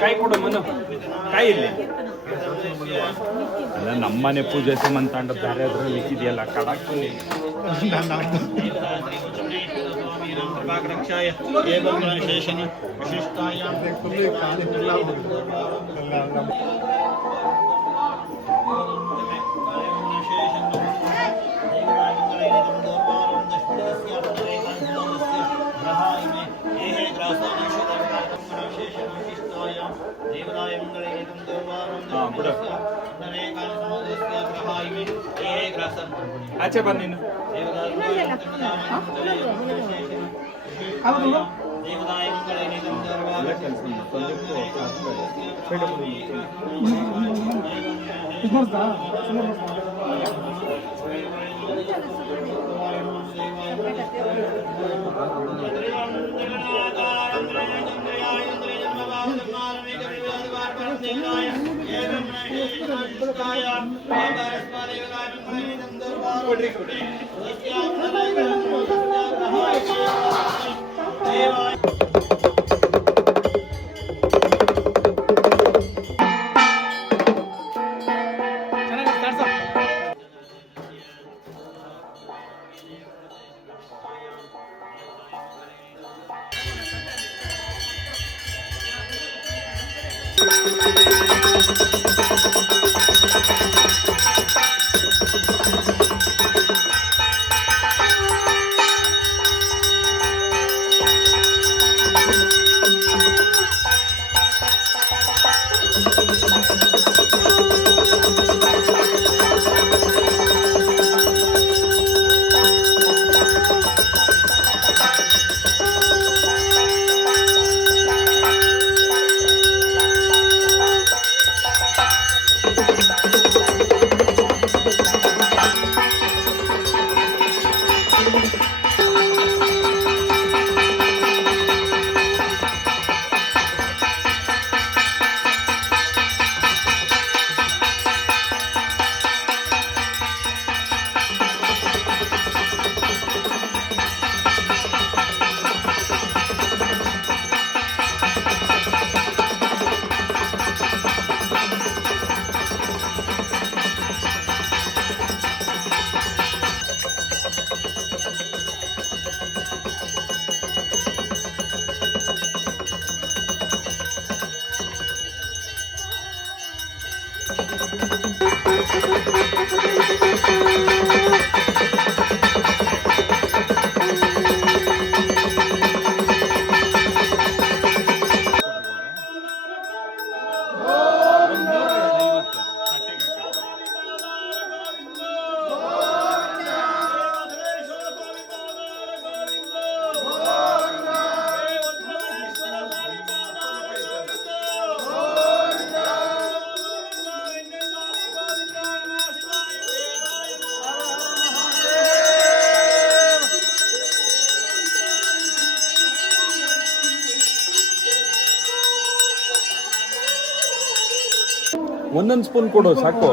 ಕಾಯಿ ಕೊಡು ಮನು ಕಾಯಿ ಇಲ್ಲಿ ಅಲ್ಲ ನಮ್ಮನೆ ಪೂಜೆ ಸಂಬಂಧ ಬೇರೆ ಅದ್ರಲ್ಲಿ ಇಕ್ಕಿದೆಯಲ್ಲ ಕಡಾಕ್ತೀನಿ प्रभाकरक्षाय एवं विशेषण विशिष्टायां ಆಚೆ ಬನ್ನಿ ಒಂದೊಂದು ಸ್ಪೂನ್ ಕೊಡು ಸಾಕು.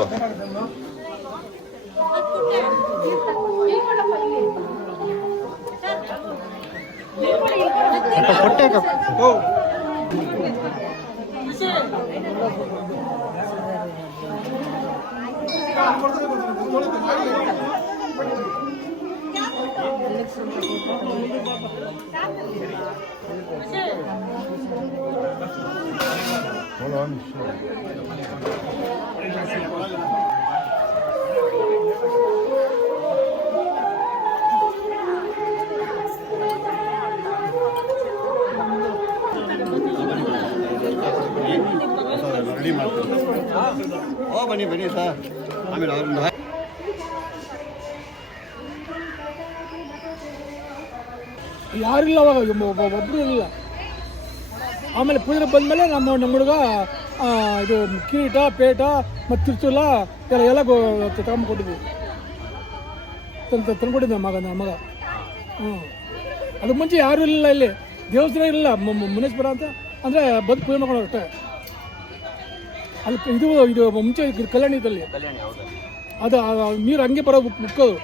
ಬನ್ನಿ ಬನ್ನಿ ಸರ್. ಆಮೇಲೆ ಅವ್ರನ್ನ ಯಾರಿಲ್ಲ ಅವಾಗ ಒಬ್ಬರು ಇಲ್ಲ. ಆಮೇಲೆ ಪೂಜೆ ಬಂದಮೇಲೆ ನಮ್ಮ ಹುಡುಗ ಇದು ಕಿರೀಟ ಪೇಟ ಮತ್ತು ತಿರ್ಚುಲ ಎಲ್ಲ ತಗೊಂಡ್ಕೊಟ್ಟಿದ್ವಿ, ತಂದ್ಕೊಟ್ಟಿದ್ದೆ ನಮ್ಮ ಮಗ. ಅದಕ್ಕೆ ಮುಂಚೆ ಯಾರೂ ಇಲ್ಲ, ಇಲ್ಲಿ ದೇವಸ್ಥಾನ ಇರಲಿಲ್ಲ. ಮುನೇಶ್ವರ ಅಂತ ಅಂದರೆ ಬಂದು ಪೂಜೆ ಮಾಡ್ಕೊಂಡು ಅಷ್ಟೇ. ಅಲ್ಲಿ ಇದು ಮುಂಚೆ ಕಲ್ಯಾಣಿ ಇದ್ದಲ್ಲಿ ಅದು ನೀರು ಹಂಗೆ ಬರೋದು ಮುಕ್ಕೋದು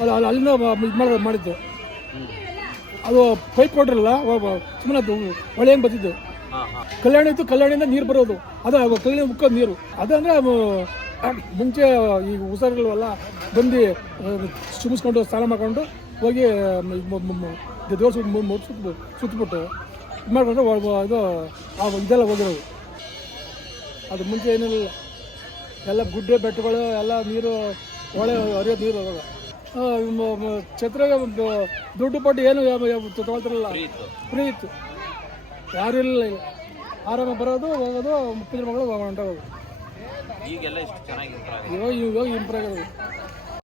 ಅದು ಅಲ್ಲಿಂದ ಇದು ಮಾಡಿದ್ದು ಅದು ಪೈಪ್ ಕೊಟ್ರಲ್ಲ ಸುಮ್ಮನೆ ಅದು ಹೊಳೆ ಹೆಂಗೆ ಬರ್ತಿದ್ದು ಕಲ್ಯಾಣ ಇತ್ತು, ಕಲ್ಯಾಣಿಯಿಂದ ನೀರು ಬರೋದು ಅದು ಕಲ್ಯಾಣ ಮುಕ್ಕೋದು ನೀರು ಅದಂದರೆ ಮುಂಚೆ ಈಗ ಹುಷಾರಿಲ್ವಲ್ಲ ಬಂದು ಚುಮಿಸ್ಕೊಂಡು ಸ್ನಾನ ಮಾಡ್ಕೊಂಡು ಹೋಗಿ ದೇವ್ರ ಸುತ್ತಬಿಟ್ಟು ಇದು ಮಾಡ್ಕೊಂಡ್ರೆ ಇದು ಇದೆಲ್ಲ ಹೋಗಿರೋದು. ಅದು ಮುಂಚೆ ಏನಿಲ್ಲ, ಎಲ್ಲ ಗುಡ್ಡೆ ಬೆಟ್ಟಗಳು ಎಲ್ಲ ನೀರು ಹೊಳೆ ಹರಿಯೋದು ನೀರು ಅವಾಗ ಛತ್ರಾಗ ದುಡ್ಡು ಪಟ್ಟು ಏನು ತೊಗೊಳ್ತಿರಲ್ಲ, ಫ್ರೀ ಇತ್ತು, ಯಾರು ಇರಲಿಲ್ಲ. ಈಗ ಆರಾಮ ಬರೋದು ಹೋಗೋದು, ಮುಪ್ಪಿನ ಮಗಳು ಹೊಂಟೋಗೋದು. ಈಗೆಲ್ಲ ಇಷ್ಟು ಚೆನ್ನಾಗಿ ಇವಾಗ ಇಂಪ್ರೂವ್ ಆಗೋದು.